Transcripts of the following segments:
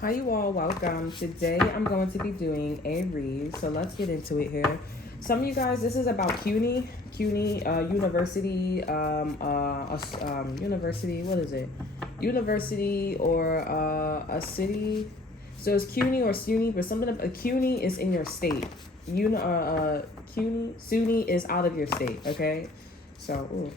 Hi, you all. Welcome. Today I'm going to be doing a read, so let's get into it here. Some of you guys, this is about CUNY, university, university. What is it? University or a city. So it's CUNY or SUNY, but something. A CUNY is in your state. CUNY, SUNY is out of your state. Okay, so. Ooh.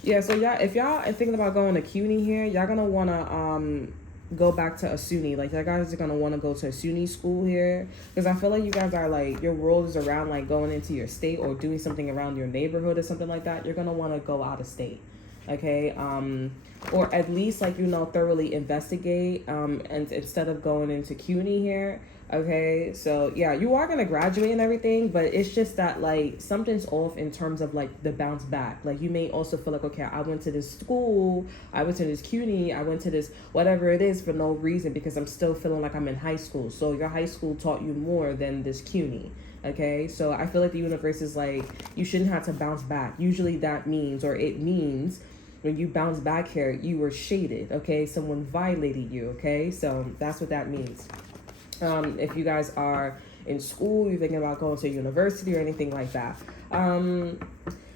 Yeah, so y'all, if y'all are thinking about going to CUNY here, y'all gonna wanna go back to a SUNY. Like, you guys are gonna wanna go to a SUNY school here, because I feel like you guys are like, your world is around like going into your state or doing something around your neighborhood or something like that. You're gonna wanna go out of state, okay? Or at least like thoroughly investigate. And instead of going into CUNY here. Okay, so yeah, you are gonna graduate and everything, but it's just that like something's off in terms of like the bounce back. Like, you may also feel like, okay, I went to this school, I went to this CUNY, I went to this whatever it is for no reason, because I'm still feeling like I'm in high school. So your high school taught you more than this CUNY. Okay, so I feel like the universe is like, you shouldn't have to bounce back. Usually that means, or it means, when you bounce back here, you were shaded. Okay, someone violated you. Okay, so that's what that means. If you guys are in school, you're thinking about going to university or anything like that.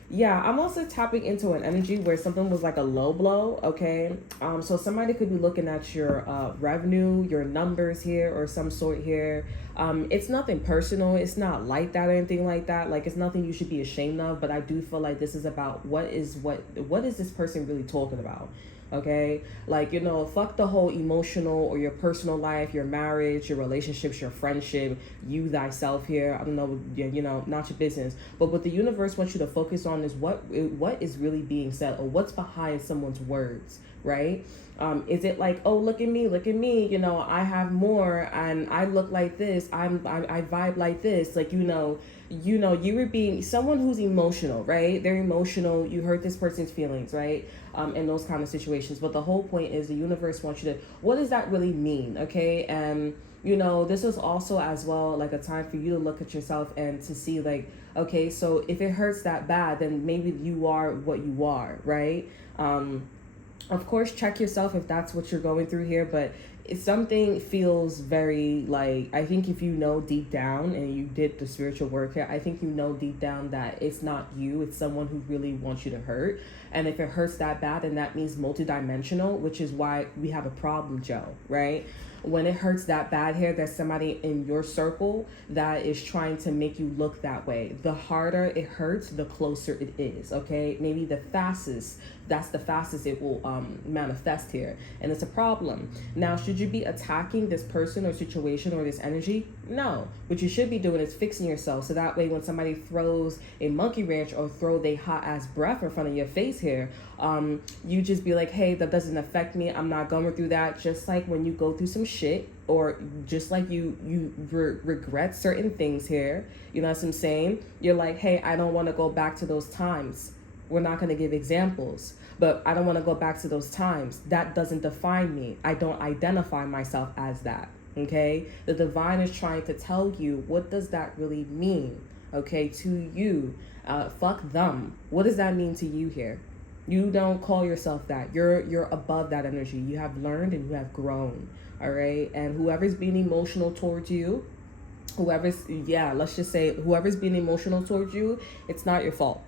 Yeah, I'm also tapping into an energy where something was like a low blow, okay? So somebody could be looking at your revenue, your numbers here or some sort here. It's nothing personal. It's not like that or anything like that. Like, it's nothing you should be ashamed of, but I do feel like this is about what is this person really talking about? Okay, like, fuck the whole emotional or your personal life, your marriage, your relationships, your friendship, you thyself here. I don't know, not your business. But what the universe wants you to focus on is what is really being said, or what's behind someone's words, right? Is it like, oh, look at me, I have more, and I look like this, I vibe like this, like, you were being someone who's emotional, right? They're emotional. You hurt this person's feelings, right? In those kind of situations. But the whole point is the universe wants you to, what does that really mean? Okay. And, this was also as well like a time for you to look at yourself and to see like, okay, so if it hurts that bad, then maybe you are what you are, right? Of course, check yourself if that's what you're going through here, but if something feels very like, I think if you know deep down and you did the spiritual work here, I think you know deep down that it's not you, it's someone who really wants you to hurt. And if it hurts that bad, then that means multidimensional, which is why we have a problem, Joe, right? When it hurts that bad here, there's somebody in your circle that is trying to make you look that way. The harder it hurts, the closer it is, okay? Maybe that's the fastest it will manifest here. And it's a problem. Now, should you be attacking this person or situation or this energy? No. What you should be doing is fixing yourself, so that way when somebody throws a monkey wrench or throw their hot ass breath in front of your face here, you just be like, hey, that doesn't affect me. I'm not going through that. Just like when you go through some shit, or just like you regret certain things here, you know what I'm saying? You're like, hey, I don't want to go back to those times. We're not going to give examples, but I don't want to go back to those times. That doesn't define me. I don't identify myself as that. Okay, the divine is trying to tell you, what does that really mean? Okay, to you, fuck them. What does that mean to you here? You don't call yourself that. You're above that energy. You have learned and you have grown. All right, and whoever's being emotional towards you, let's just say whoever's being emotional towards you, it's not your fault.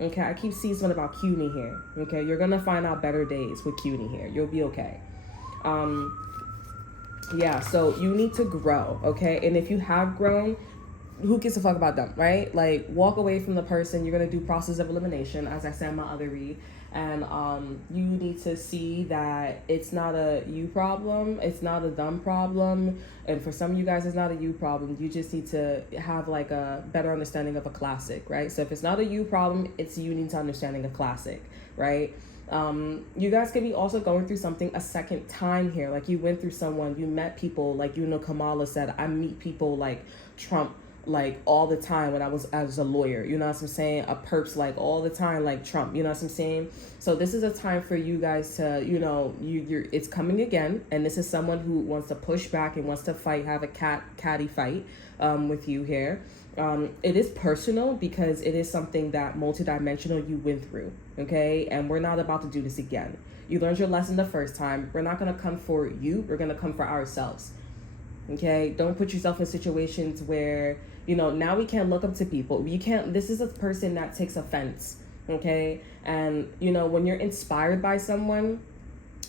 Okay, I keep seeing something about CUNY here. Okay, you're gonna find out better days with CUNY here. You'll be okay. Yeah, so you need to grow, okay? And if you have grown, who gives a fuck about them, right? Like, walk away from the person. You're gonna do process of elimination, as I said in my other read. And you need to see that it's not a you problem, it's not a them problem. And for some of you guys, it's not a you problem. You just need to have like a better understanding of a classic, right? So if it's not a you problem, it's you need to understanding a classic, right? You guys could be also going through something a second time here. Like, you went through someone, you met people, like, Kamala said, I meet people like Trump like all the time when I was as a lawyer, you know what I'm saying? A perps like all the time, like Trump, you know what I'm saying? So this is a time for you guys to, you know, you're it's coming again, and this is someone who wants to push back and wants to fight, have a catty fight with you here. It is personal because it is something that multidimensional you went through, okay? And we're not about to do this again. You learned your lesson the first time. We're not going to come for you. We're going to come for ourselves, okay? Don't put yourself in situations where, you know, now we can't look up to people. You can't, this is a person that takes offense, okay? And, you know, when you're inspired by someone,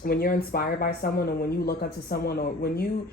and when you look up to someone, or when you,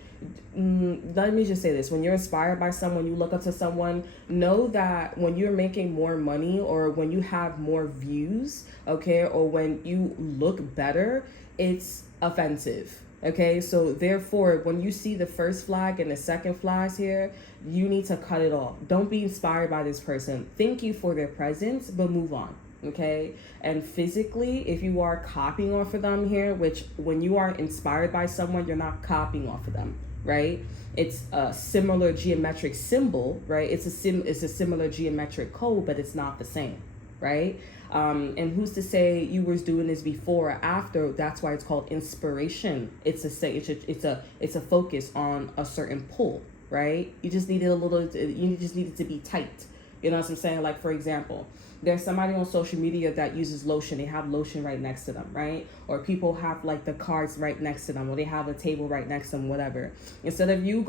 let me just say this, when you're inspired by someone, you look up to someone, know that when you're making more money, or when you have more views, okay, or when you look better, it's offensive. Okay, so therefore, when you see the first flag and the second flags here, you need to cut it off. Don't be inspired by this person. Thank you for their presence, but move on. Okay, and physically, if you are copying off of them here, which when you are inspired by someone, you're not copying off of them, right? It's a similar geometric symbol, right? It's a similar geometric code, but it's not the same, right? And who's to say you was doing this before or after? That's why it's called inspiration. It's a focus on a certain pull, right? You just needed it to be tight. You know what I'm saying? Like, for example, there's somebody on social media that uses lotion. They have lotion right next to them, right? Or people have like the cards right next to them, or they have a table right next to them, whatever. Instead of you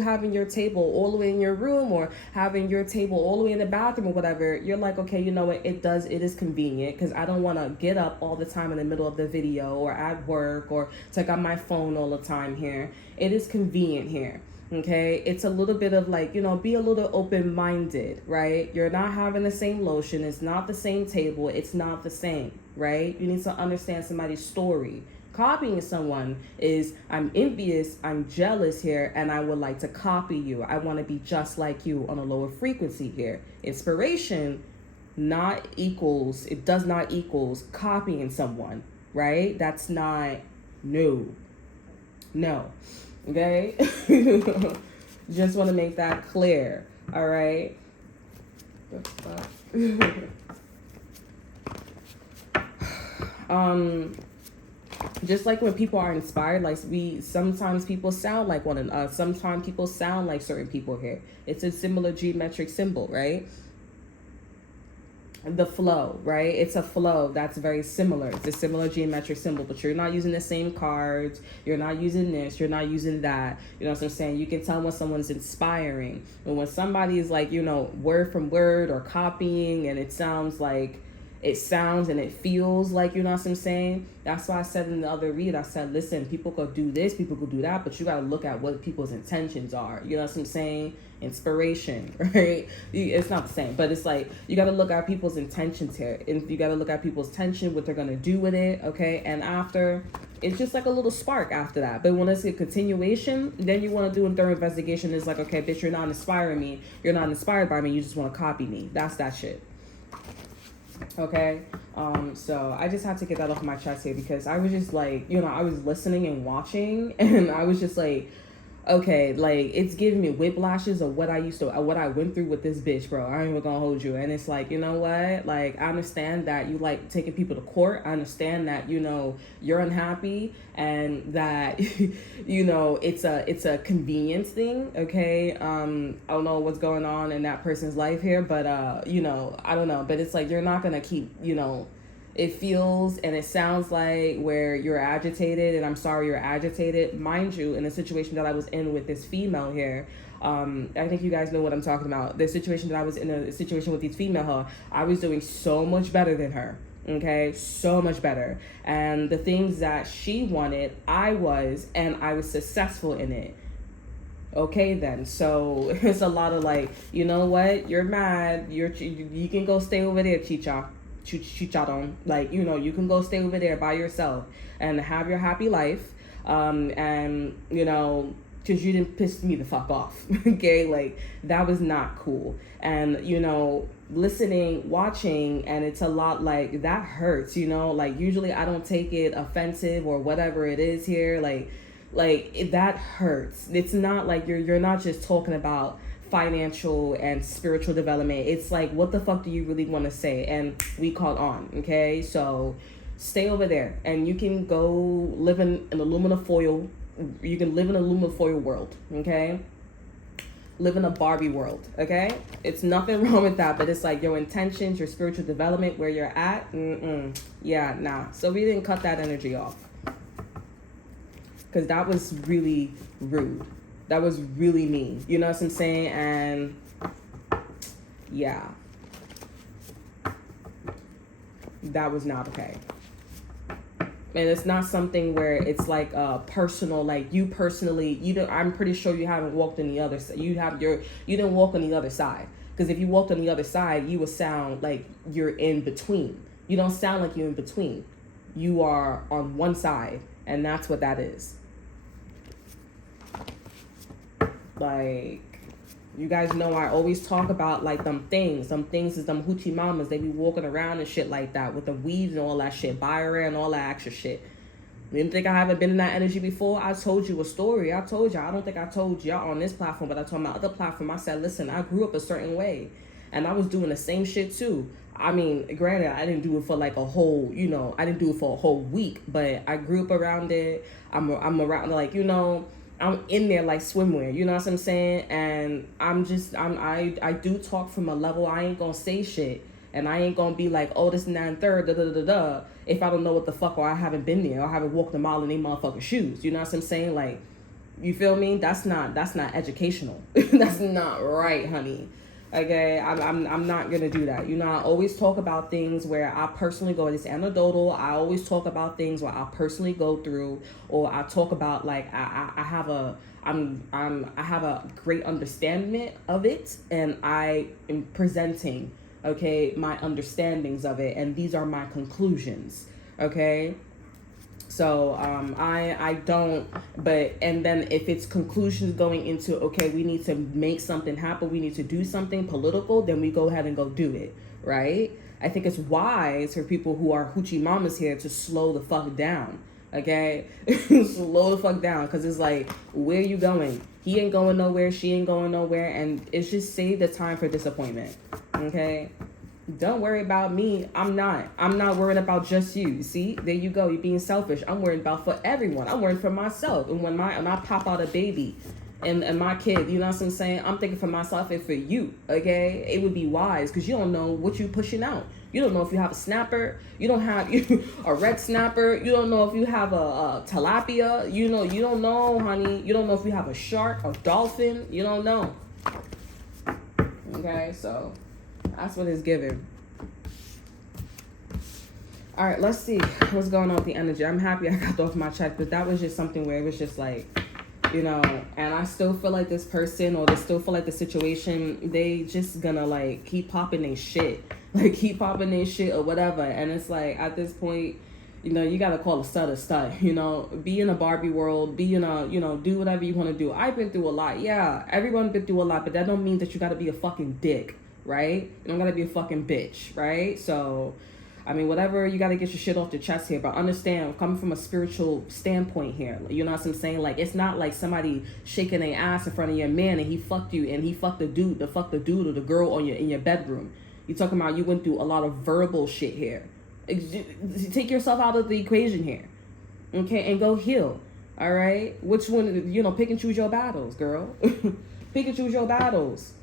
having your table all the way in your room, or having your table all the way in the bathroom or whatever, you're like, okay, you know what? It is convenient because I don't want to get up all the time in the middle of the video, or at work, or take out my phone all the time here. It is convenient here. Okay, it's a little bit of like, you know, be a little open-minded, right? You're not having the same lotion. It's not the same table. It's not the same, right? You need to understand somebody's story. Copying someone is, I'm envious, I'm jealous here, and I would like to copy you. I want to be just like you on a lower frequency here. Inspiration it does not equals copying someone, right? That's not, no. Okay, just want to make that clear. All right. Just like when people are inspired, like sometimes people sound like one another. Sometimes people sound like certain people here. It's a similar geometric symbol, right? The flow, right? It's a flow that's very similar. It's a similar geometric symbol, but you're not using the same cards. You're not using this. You're not using that. You know what I'm saying? You can tell when someone's inspiring. And when somebody is like, you know, word from word or copying, and it sounds and it feels like, you know what I'm saying? That's why I said in the other read, I said, listen, people could do this, people could do that, but you got to look at what people's intentions are. You know what I'm saying? Inspiration, right? It's not the same, but it's like, you got to look at people's intentions here. And you got to look at people's intention, what they're going to do with it, okay? And after, it's just like a little spark after that. But when it's a continuation, then you want to do a thorough investigation. It's like, okay, bitch, you're not inspiring me. You're not inspired by me. You just want to copy me. That's that shit. Okay, so I just had to get that off my chest here because I was just like, you know, I was listening and watching, and I was just like, okay, like, it's giving me whiplashes of what I went through with this bitch, bro. I ain't even gonna hold you. And it's like, you know what? Like, I understand that you like taking people to court. I understand that, you know, you're unhappy and that, you know, it's a convenience thing, okay? I don't know what's going on in that person's life here, but, you know, I don't know. But it's like, you're not gonna keep, you know, it feels and it sounds like where you're agitated, and I'm sorry you're agitated. Mind you, in the situation that I was in with this female here, I think you guys know what I'm talking about. The situation that I was in, a situation with this female, I was doing so much better than her. Okay, so much better. And the things that she wanted, I was successful in it. Okay, then. So it's a lot of like, you know what? You're mad. You can go stay over there, chicha. Like, you know, you can go stay over there by yourself and have your happy life, and, you know, because you didn't piss me the fuck off. Okay, like, that was not cool. And, you know, listening, watching, and it's a lot like that hurts, you know, like, usually I don't take it offensive or whatever it is here, that hurts. It's not like you're not just talking about financial and spiritual development. It's like, what the fuck do you really want to say? And we caught on, okay? So stay over there, and you can go live in an aluminum foil. You can live in an aluminum foil world, okay? Live in a Barbie world, okay? It's nothing wrong with that, but it's like your intentions, your spiritual development, where you're at. Yeah, nah. So we didn't cut that energy off, because that was really rude. That was really mean. You know what I'm saying? And yeah, that was not okay. And it's not something where it's like personal, like you personally, I'm pretty sure you haven't walked on the other side. You didn't walk on the other side. Because if you walked on the other side, you would sound like you're in between. You don't sound like you're in between. You are on one side, and that's what that is. Like, you guys know I always talk about like them things is them hoochie mamas. They be walking around and shit like that with the weaves and all that shit, buyer and all that extra shit. You didn't think I haven't been in that energy before? I told you a story. I told you. I don't think I told y'all on this platform, but I told my other platform. I said, listen, I grew up a certain way, and I was doing the same shit too. I mean, granted, I didn't do it for like a whole, I didn't do it for a whole week, but I grew up around it. I'm around, like, I'm in there like swimwear, you know what I'm saying? And I do talk from a level. I ain't gonna say shit, and I ain't gonna be like, oh, this and that and third, if I don't know what the fuck, or I haven't been there, or I haven't walked a mile in any motherfucking shoes. You know what I'm saying? Like, you feel me? That's not educational. That's not right, honey. Okay, I'm not gonna do that. I always talk about things where I personally go. It's anecdotal. I always talk about things where I personally go through, or I talk about like I have a great understanding of it, and I am presenting, okay, my understandings of it, and these are my conclusions, okay. So I don't, and then if it's conclusions going into, okay, we need to make something happen, we need to do something political, then we go ahead and go do it, right? I think it's wise for people who are hoochie mamas here to slow the fuck down, okay? Slow the fuck down, because it's like, where you going? He ain't going nowhere, she ain't going nowhere, and it's just save the time for disappointment, okay? Don't worry about me. I'm not worried about just you. See, there you go. You're being selfish. I'm worried about for everyone. I'm worried for myself. And when I pop out a baby and my kid, you know what I'm saying? I'm thinking for myself and for you, okay? It would be wise, because you don't know what you pushing out. You don't know if you have a snapper. You don't have a red snapper. You don't know if you have a tilapia. You don't know, honey. You don't know if you have a shark, a dolphin. You don't know. Okay, so that's what it's giving. All right, let's see what's going on with the energy. I'm happy I got off my chest, but that was just something where it was just like, and I still feel like this person, or they still feel like the situation, they just gonna like keep popping their shit. Like keep popping their shit or whatever. And it's like, at this point, you gotta call a stud a stud, be in a Barbie world, be in a, do whatever you want to do. I've been through a lot. Yeah, everyone been through a lot, but that don't mean that you gotta be a fucking dick. Right? You don't gotta be a fucking bitch, right? So, I mean, whatever, you gotta get your shit off the chest here, but understand, I'm coming from a spiritual standpoint here. You know what I'm saying? Like, it's not like somebody shaking their ass in front of your man and he fucked you and he fucked the dude or the girl in your bedroom. You're talking about you went through a lot of verbal shit here. Take yourself out of the equation here, okay, and go heal. All right? Which one? Pick and choose your battles, girl. Pick and choose your battles.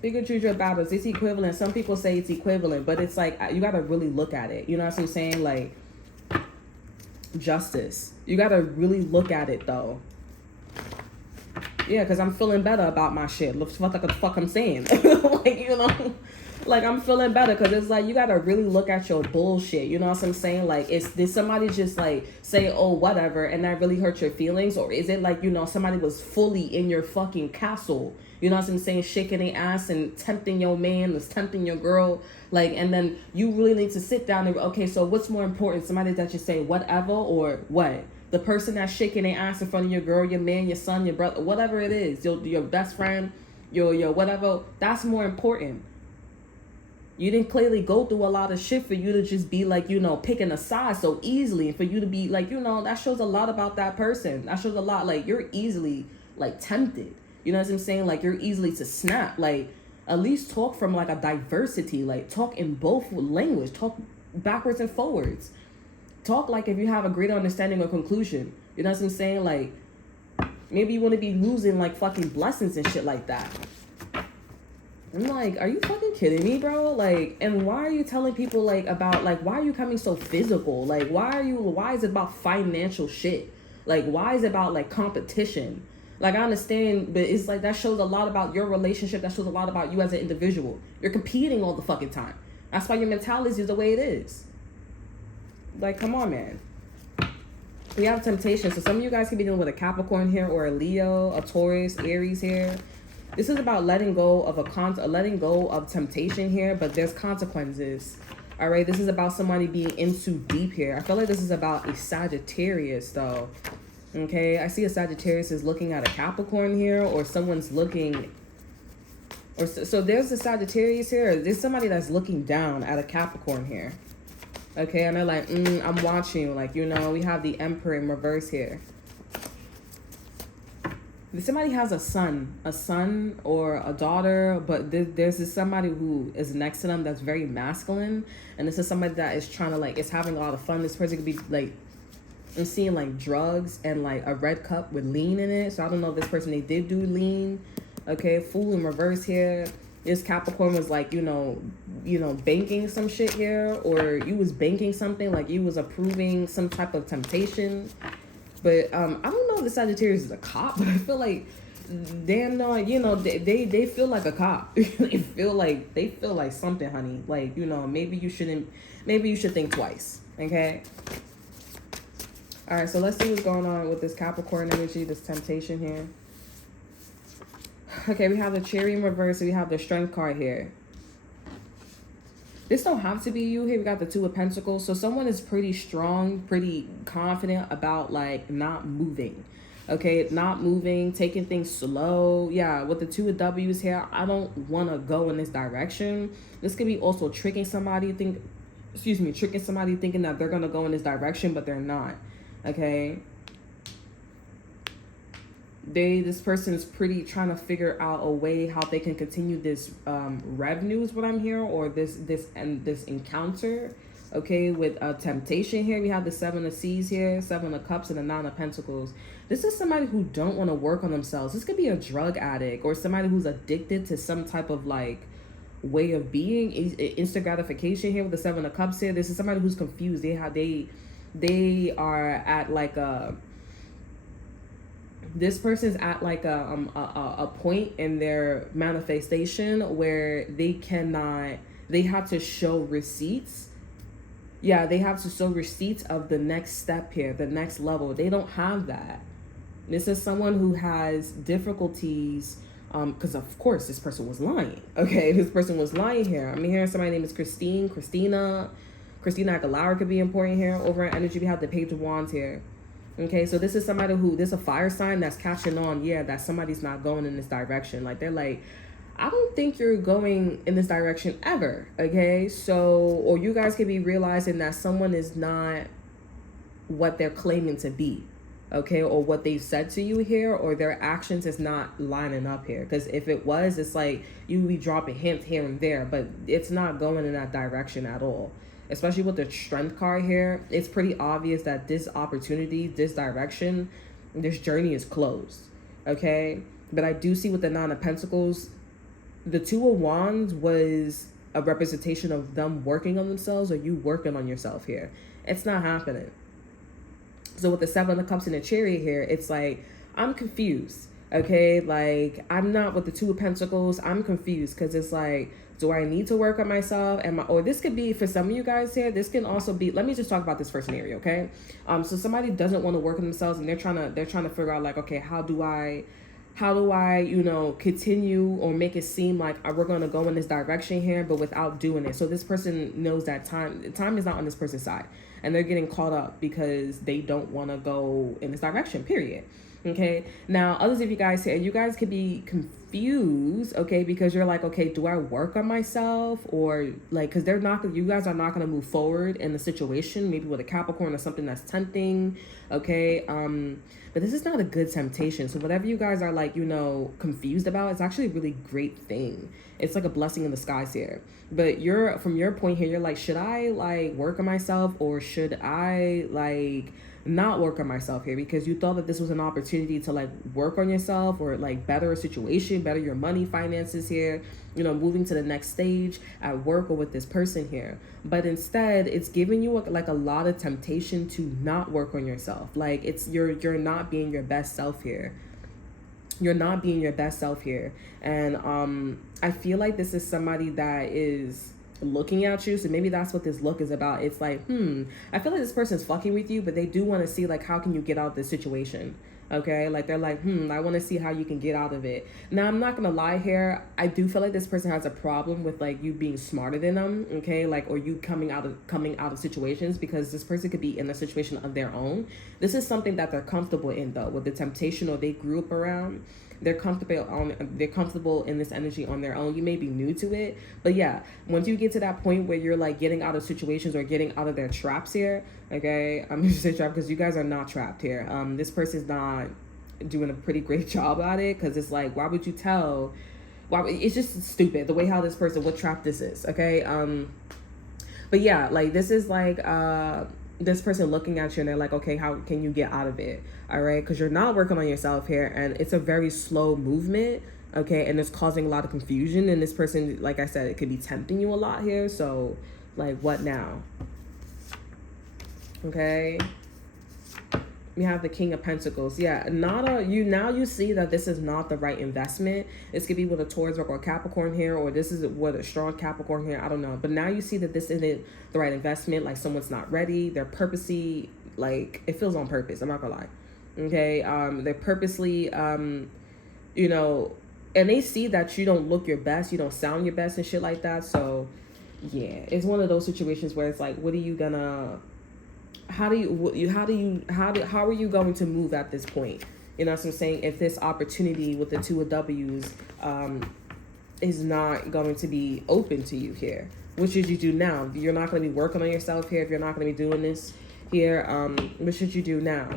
Pick and choose your battles. It's equivalent. Some people say it's equivalent, but it's like, you gotta really look at it. You know what I'm saying? Like, justice. You gotta really look at it, though. Yeah, because I'm feeling better about my shit. Looks like the fuck I'm saying. Like, like, I'm feeling better, because it's like, you gotta really look at your bullshit. You know what I'm saying? Like, did somebody just like say, oh, whatever, and that really hurt your feelings? Or is it like, somebody was fully in your fucking castle, you know what I'm saying, shaking their ass and tempting your man, was tempting your girl, like, and then you really need to sit down and, okay, so what's more important? Somebody that just say whatever, or what? The person that's shaking their ass in front of your girl, your man, your son, your brother, whatever it is, your best friend, your whatever, that's more important. You didn't clearly go through a lot of shit for you to just be like, you know, picking a side so easily. And for you to be like, you know, that shows a lot about that person. That shows a lot. Like, you're easily, like, tempted. You know what I'm saying? Like, you're easily to snap. Like, at least talk from, like, a diversity. Like, talk in both language. Talk backwards and forwards. Talk like if you have a greater understanding or conclusion. You know what I'm saying? Like, maybe you want to be losing, like, fucking blessings and shit like that. I'm like, are you fucking kidding me, bro? Like, and why are you telling people, like, about, like, why are you coming so physical? Like, why is it about financial shit? Like, why is it about, like, competition? Like, I understand, but it's like, that shows a lot about your relationship. That shows a lot about you as an individual. You're competing all the fucking time. That's why your mentality is the way it is. Like, come on, man. We have temptation. So some of you guys could be dealing with a Capricorn here, or a Leo, a Taurus, Aries here. This is about letting go of letting go of temptation here, but there's consequences. All right, this is about somebody being in too deep here. I feel like this is about a Sagittarius, though. Okay, I see a Sagittarius is looking at a Capricorn here, or someone's looking, or so there's a Sagittarius here. There's somebody that's looking down at a Capricorn here. Okay, and they're like, I'm watching you. Like, you know, we have the Emperor in reverse here. Somebody has a son or a daughter, but there's this somebody who is next to them that's very masculine, and this is somebody that is trying to, like, is having a lot of fun. This person could be, like, I'm seeing, like, drugs and, like, a red cup with lean in it. So I don't know if this person, they did do lean. Okay, Fool in reverse here. This Capricorn was, like, you know, banking some shit here, or you was banking something, like you was approving some type of temptation. But I don't know if the Sagittarius is a cop, but I feel like damn no, you know, they feel like a cop. they feel like something, honey. Like, you know, maybe you should think twice. Okay. All right, so let's see what's going on with this Capricorn energy, this temptation here. Okay, we have the Cherry in reverse, so we have the Strength card here. This don't have to be you here. We got the Two of Pentacles. So someone is pretty strong, pretty confident about, like, not moving. Okay, not moving, taking things slow. Yeah, with the Two of W's here, I don't want to go in this direction. This could be also tricking somebody, thinking that they're going to go in this direction, but they're not. Okay. This person is pretty trying to figure out a way how they can continue this revenue is what I'm hearing, or this encounter. Okay, with temptation here, we have the Seven of Seas here, Seven of Cups, and the Nine of Pentacles. This is somebody who don't want to work on themselves. This could be a drug addict, or somebody who's addicted to some type of, like, way of being, instant gratification here with the Seven of Cups here. This is somebody who's confused. They are at, like, a, this person's at, like, a point in their manifestation where they have to show receipts. Yeah, they have to show receipts of the next step here, the next level. They don't have that. This is someone who has difficulties, because of course this person was lying. Okay, this person was lying here. I'm hearing somebody named is Christina Aguilera could be important here. Over in energy, we have the Page of Wands here. Okay, so this is somebody who, this is a fire sign that's catching on, yeah, that somebody's not going in this direction. Like, they're like, I don't think you're going in this direction ever. Okay, so, or you guys could be realizing that someone is not what they're claiming to be. Okay, or what they've said to you here, or their actions is not lining up here. Because if it was, it's like you would be dropping hints here and there, but it's not going in that direction at all. Especially with the Strength card here, it's pretty obvious that this opportunity, this direction, this journey is closed. Okay, but I do see with the Nine of Pentacles, the Two of Wands was a representation of them working on themselves, or you working on yourself here. It's not happening. So with the Seven of Cups and the Chariot here, it's like, I'm confused. Okay, like, I'm not with the Two of Pentacles. I'm confused because it's like, do I need to work on myself? Or this could be, for some of you guys here, this can also be, let me just talk about this first scenario, okay? So somebody doesn't want to work on themselves, and they're trying to figure out, like, okay, how do I, you know, continue or make it seem like we're going to go in this direction here, but without doing it. So this person knows that time is not on this person's side, and they're getting caught up because they don't want to go in this direction, period. Okay. Now, others of you guys here, you guys could be confused, okay, because you're like, okay, do I work on myself, or like, because they're not, you guys are not going to move forward in the situation, maybe with a Capricorn or something that's tempting, okay. But this is not a good temptation. So whatever you guys are like, confused about, it's actually a really great thing. It's like a blessing in disguise here. But you're, from your point here, you're like, should I like work on myself, or should I like not work on myself here, because you thought that this was an opportunity to like work on yourself, or like better a situation, better your money finances here, moving to the next stage at work or with this person here. But instead, it's giving you like a lot of temptation to not work on yourself. Like it's you're not being your best self here. You're not being your best self here. And I feel like this is somebody that is looking at you. So maybe that's what this look is about. It's like, I feel like this person's fucking with you, but they do want to see like, how can you get out of this situation? Okay, like they're like, I want to see how you can get out of it. Now, I'm not gonna lie here. I do feel like this person has a problem with like you being smarter than them. Okay, like, or you coming out of situations, because this person could be in a situation of their own. This is something that they're comfortable in though, with the temptation, or they grew up around. They're comfortable in this energy on their own. You may be new to it, but yeah, once you get to that point where you're like getting out of situations or getting out of their traps here, okay, I'm gonna say trap because you guys are not trapped here. This person's not doing a pretty great job at it, because it's like, why would you tell? Why? It's just stupid the way how this person, what trap this is, okay. But yeah, like this is like this person looking at you and they're like, okay, how can you get out of it? All right, because you're not working on yourself here, and it's a very slow movement, okay, and it's causing a lot of confusion. And this person, like I said, it could be tempting you a lot here. So like, what now? Okay, we have the King of Pentacles. Yeah, you see that this is not the right investment. This could be with a Taurus or Capricorn here, or this is with a strong Capricorn here, I don't know. But now you see that this isn't the right investment. Like someone's not ready. They're purposely, like, it feels on purpose, I'm not gonna lie. Okay, they're purposely and they see that you don't look your best, you don't sound your best and shit like that. So yeah, it's one of those situations where it's like, what are you gonna, how are you going to move at this point? You know what I'm saying? If this opportunity with the Two of W's is not going to be open to you here, what should you do now? You're not going to be working on yourself here. If you're not going to be doing this here, what should you do now?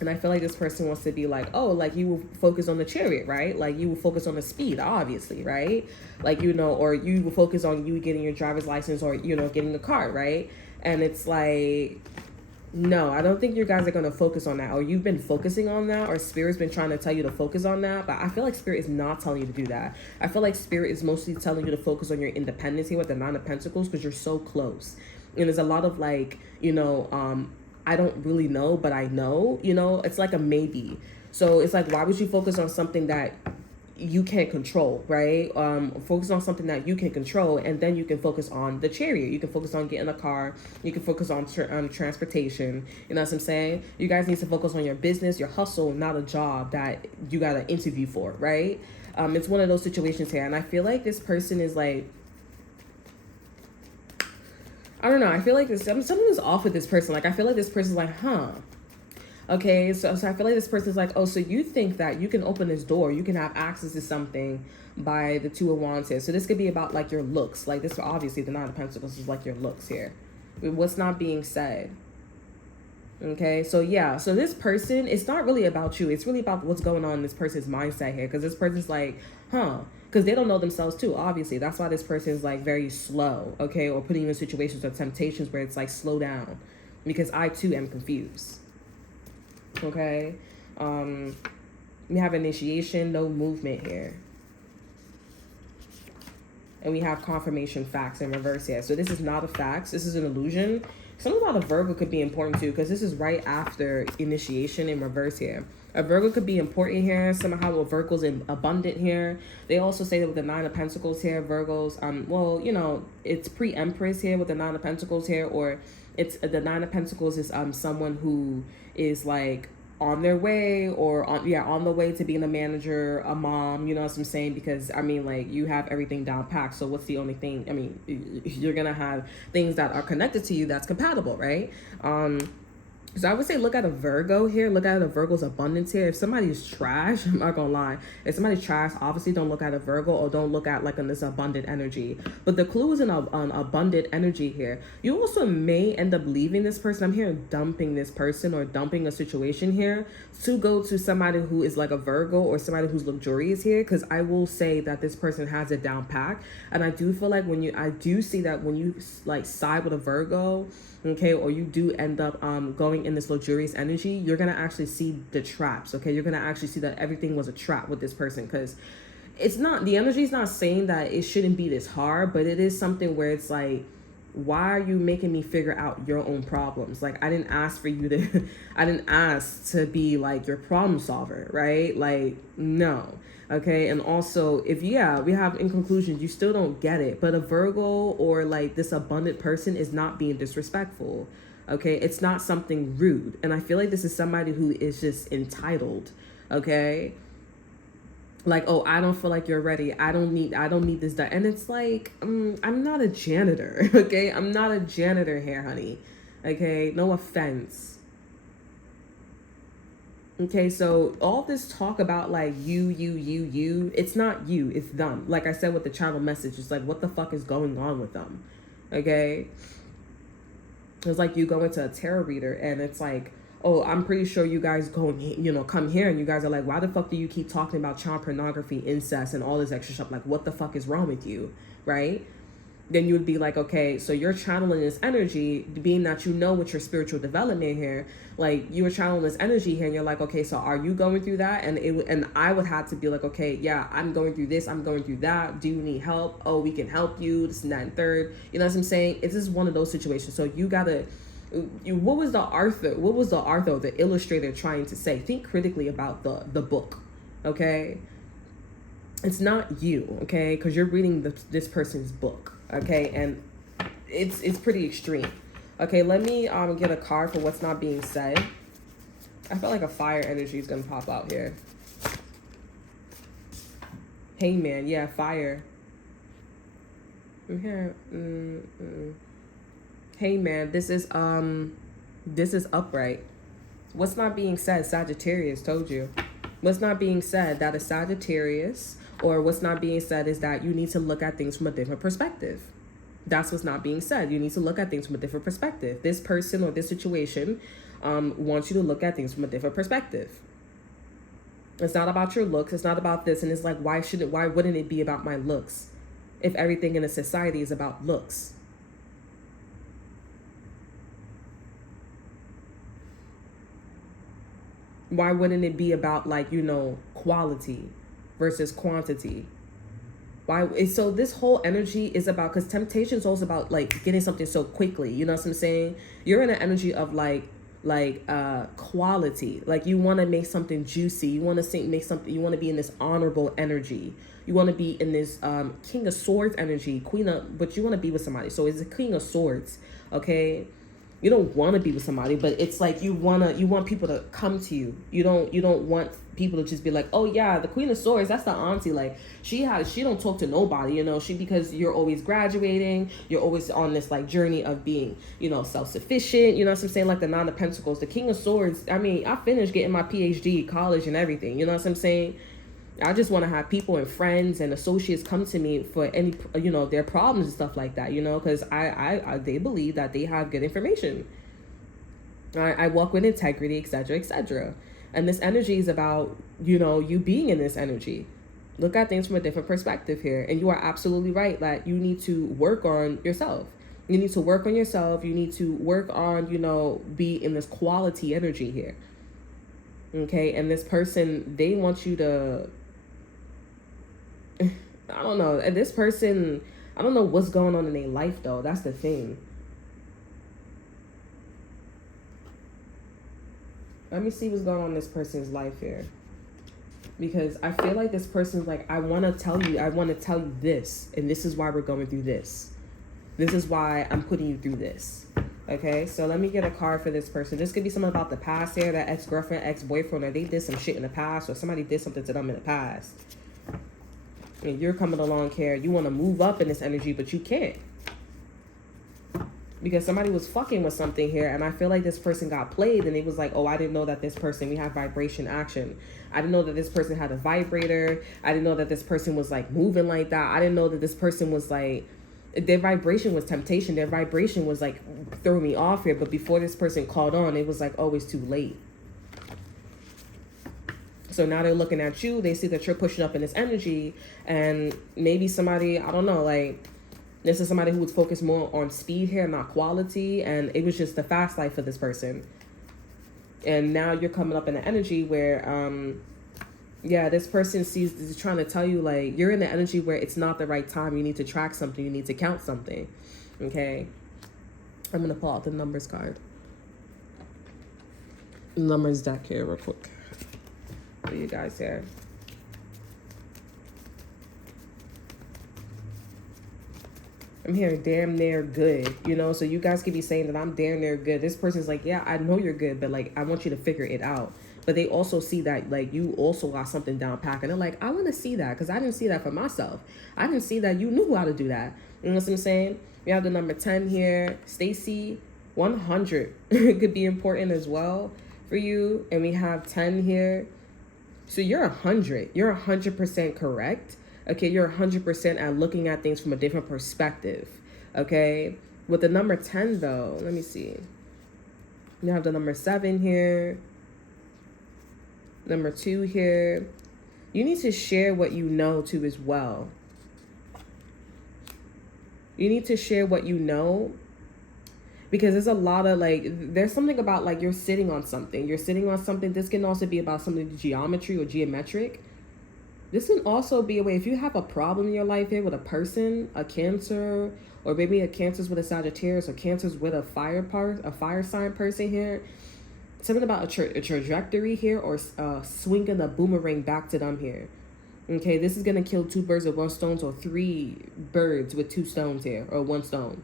And I feel like this person wants to be like, oh, like you will focus on the Chariot, right? Like you will focus on the speed, obviously, right? Like, or you will focus on you getting your driver's license, or, getting a car, right? And it's like, no, I don't think you guys are going to focus on that, or you've been focusing on that, or Spirit's been trying to tell you to focus on that. But I feel like Spirit is not telling you to do that. I feel like Spirit is mostly telling you to focus on your independence here with the Nine of Pentacles, because you're so close. And there's a lot of like, I don't really know, but I know, it's like a maybe. So it's like, why would you focus on something that you can't control, right? Focus on something that you can control, and then you can focus on the Chariot. You can focus on getting a car. You can focus on transportation. You know what I'm saying? You guys need to focus on your business, your hustle, not a job that you got to interview for, right? It's one of those situations here. And I feel like this person is like, I don't know. I feel like something is off with this person. Like, I feel like this person's like, okay, so I feel like this person's like, oh, so you think that you can open this door, you can have access to something by the Two of Wands here. So this could be about like your looks. Like this, obviously, the Nine of Pentacles is like your looks here. What's not being said. Okay, so yeah, so this person, it's not really about you. It's really about what's going on in this person's mindset here, because this person's like, because they don't know themselves too, obviously. That's why this person is like very slow, okay, or putting you in situations or temptations where it's like, slow down, because I too am confused. Okay, we have initiation, no movement here, and we have confirmation, facts in reverse here. So this is not a fact, this is an illusion. Something about a Virgo could be important too, because this is right after initiation in reverse here. A Virgo could be important here. Somehow a Virgo's abundant here. They also say that with the Nine of Pentacles here, Virgos, well, it's pre-Empress here with the Nine of Pentacles here, or it's the Nine of Pentacles is someone who is like on their way, or on the way to being a manager, a mom, you know what I'm saying? Because I mean, like, you have everything down packed. So what's the only thing? I mean, you're gonna have things that are connected to you that's compatible, right? So I would say look at a Virgo here. Look at a Virgo's abundance here. If somebody's trash, I'm not gonna lie. If somebody's trash, obviously don't look at a Virgo or don't look at like on this abundant energy. But the clue is in an abundant energy here. You also may end up leaving this person. I'm hearing dumping this person or dumping a situation here to go to somebody who is like a Virgo or somebody who's luxurious here. Because I will say that this person has it down pat. And I do feel like I do see that when you like side with a Virgo, okay, or you do end up going in this luxurious energy, you're gonna actually see the traps. Okay, you're gonna actually see that everything was a trap with this person, because it's not, the energy is not saying that it shouldn't be this hard, but it is something where it's like, why are you making me figure out your own problems? Like, I didn't ask for you to I didn't ask to be like your problem solver, right? Like, no. Okay, and also, if we have in conclusions, you still don't get it, but a Virgo or like this abundant person is not being disrespectful. Okay, it's not something rude, and I feel like this is somebody who is just entitled. Okay, like, oh, I don't feel like you're ready. I don't need this done, and it's like, I'm not a janitor. Okay, I'm not a janitor here, honey. Okay, no offense. Okay, so all this talk about like you, it's not you, it's them. Like I said with the channel message, it's like, what the fuck is going on with them? Okay, it's like you go into a tarot reader and it's like, oh, I'm pretty sure you guys come here and you guys are like, why the fuck do you keep talking about child pornography, incest, and all this extra stuff? Like, what the fuck is wrong with you, right? Then you would be like, okay, so you're channeling this energy, being that you know with your spiritual development here, like you were channeling this energy here, and you're like, okay, so are you going through that? And I would have to be like, okay, yeah, I'm going through this, I'm going through that. Do you need help? Oh, we can help you. This and that and third. You know what I'm saying? It's just one of those situations. So you gotta. What was the author? The illustrator, trying to say? Think critically about the book, okay? It's not you, okay? Because you're reading this person's book. Okay, and it's pretty extreme. Okay, let me get a card for what's not being said. I feel like a fire energy is gonna pop out here. Hey man, yeah, fire. I'm here. Hey man, this is upright. What's not being said? Sagittarius, told you. What's not being said? That is Sagittarius. Or what's not being said is that you need to look at things from a different perspective. That's what's not being said. You need to look at things from a different perspective. This person or this situation wants you to look at things from a different perspective. It's not about your looks. It's not about this. And it's like, why wouldn't it be about my looks if everything in a society is about looks? Why wouldn't it be about like, quality versus quantity? Why? So this whole energy is about, because temptation is also about like getting something so quickly. You know what I'm saying? You're in an energy of like quality. Like you want to make something juicy. You want to make something. You want to be in this honorable energy. You want to be in this King of Swords energy, but you want to be with somebody. So it's a King of Swords. Okay. You don't want to be with somebody, but it's like you want people to come to you. You don't want people to just be like, oh yeah, the Queen of Swords, that's the auntie. Like she don't talk to nobody, because you're always graduating, you're always on this like journey of being, self-sufficient. You know what I'm saying? Like the Nine of Pentacles, the King of Swords. I mean, I finished getting my PhD, college, and everything. You know what I'm saying? I just want to have people and friends and associates come to me for any, their problems and stuff like that, because they believe that they have good information. I walk with integrity, etc., etc. And this energy is about, you being in this energy. Look at things from a different perspective here. And you are absolutely right that you need to work on yourself. You need to work on yourself. You need to work on, be in this quality energy here. Okay. And this person, they want you to, I don't know. And this person, I don't know what's going on in their life though. That's the thing. Let me see what's going on in this person's life here. Because I feel like this person's like, I want to tell you this. And this is why we're going through this. This is why I'm putting you through this. Okay, so let me get a card for this person. This could be something about the past here, that ex-girlfriend, ex-boyfriend, or they did some shit in the past, or somebody did something to them in the past. And you're coming along here. You want to move up in this energy, but you can't. because somebody was fucking with something here, and I feel like this person got played, and it was like, oh, I didn't know that this person, we have vibration action. I didn't know that this person had a vibrator. I didn't know that this person was like moving like that. I didn't know that this person was like, their vibration was temptation. Their vibration was like throwing me off here. But before this person called on, it was like, oh, it's too late. So now they're looking at you. They see that you're pushing up in this energy, and maybe somebody, I don't know, like, this is somebody who was focused more on speed here, not quality. And it was just the fast life for this person. And now you're coming up in an energy where, yeah, this person is trying to tell you, like, you're in the energy where it's not the right time. You need to track something. You need to count something. Okay. I'm going to pull out the numbers card. Numbers deck here real quick for you guys here. I'm hearing damn near good, you know, so you guys could be saying that I'm damn near good. This person's like, yeah, I know you're good, but like, I want you to figure it out. But they also see that, like, you also got something down pack, and they're like, I want to see that, because I didn't see that for myself. I didn't see that you knew how to do that. You know what I'm saying? We have the number 10 here. Stacy, 100 could be important as well for you. And we have 10 here. So you're 100. You're 100% correct. Okay, you're 100% at looking at things from a different perspective. Okay, with the number 10 though, let me see. You have the number 7 here. Number 2 here. You need to share what you know too as well. You need to share what you know, because there's a lot of, like, there's something about, like, you're sitting on something. You're sitting on something. This can also be about something geometry or geometric. This can also be a way, if you have a problem in your life here with a person, a Cancer, or maybe a Cancer's with a Sagittarius, or Cancer's with a fire sign person here. Something about a trajectory here, or swinging a boomerang back to them here. Okay, this is going to kill 2 birds with 1 stone, or 3 birds with 2 stones here, or 1 stone.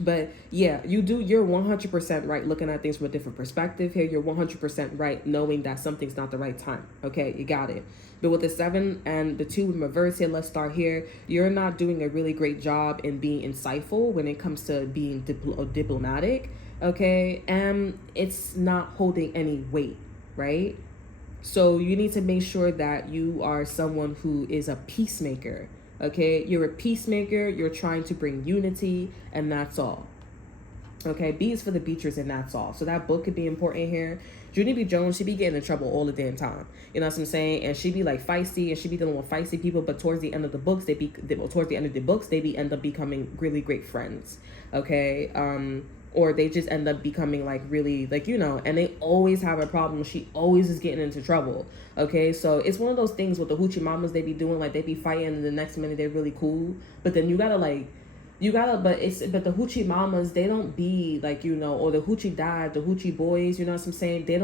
But yeah, you're 100% right looking at things from a different perspective here. You're 100% right knowing that something's not the right time. Okay, you got it. But with the 7 and the 2 in reverse here, let's start here. You're not doing a really great job in being insightful when it comes to being diplomatic. Okay, and it's not holding any weight, right? So you need to make sure that you are someone who is a peacemaker. Okay, you're a peacemaker. You're trying to bring unity, and that's all. Okay, B is for the beachers, and that's all. So that book could be important here. Junie B. Jones, she be getting in trouble all the damn time. You know what I'm saying? And she be like feisty, and she be dealing with feisty people. But towards the end of the books, they end up becoming really great friends. Okay, or they just end up becoming like really, like, you know, and they always have a problem. She always is getting into trouble. Okay, so it's one of those things with the hoochie mamas, they be doing, like, they be fighting, and the next minute they're really cool. But then but the hoochie mamas, they don't be like, you know, or the hoochie dad, the hoochie boys, you know what I'm saying? They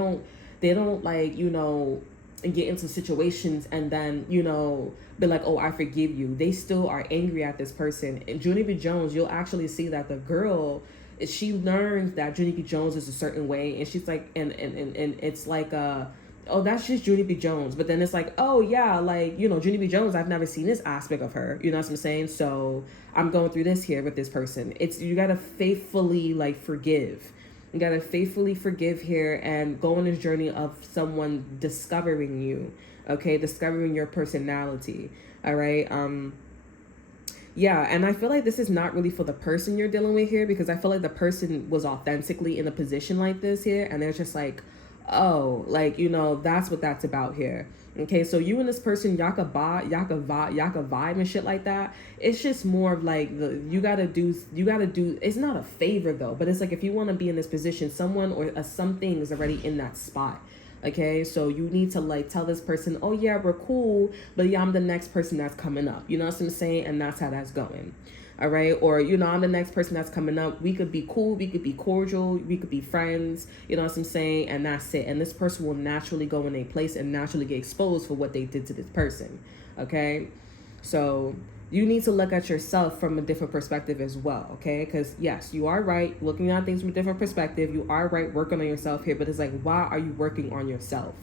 don't like, you know, get into situations and then, you know, be like, oh, I forgive you. They still are angry at this person. And Junie B. Jones, you'll actually see that the girl, she learns that Junie B. Jones is a certain way, and she's like, and it's like, oh, that's just Junie B. Jones. But then it's like, oh yeah, like, you know, Junie B. Jones, I've never seen this aspect of her. You know what I'm saying? So I'm going through this here with this person. You gotta faithfully, like, forgive. You gotta faithfully forgive here and go on this journey of someone discovering you. Okay, discovering your personality. All right. Yeah, and I feel like this is not really for the person you're dealing with here, because I feel like the person was authentically in a position like this here, and they're just like, oh, like, you know, that's what that's about here. Okay, so you and this person, y'all could vibe and shit like that. It's just more of like, you gotta do, it's not a favor though, but it's like, if you want to be in this position, someone or something is already in that spot. Okay, so you need to, like, tell this person, oh yeah, we're cool, but yeah, I'm the next person that's coming up. You know what I'm saying? And that's how that's going. All right, or, you know, I'm the next person that's coming up. We could be cool, we could be cordial, we could be friends. You know what I'm saying? And that's it. And this person will naturally go in a place and naturally get exposed for what they did to this person. Okay, so you need to look at yourself from a different perspective as well, okay? Because yes, you are right, looking at things from a different perspective. You are right, working on yourself here, but it's like, why are you working on yourself?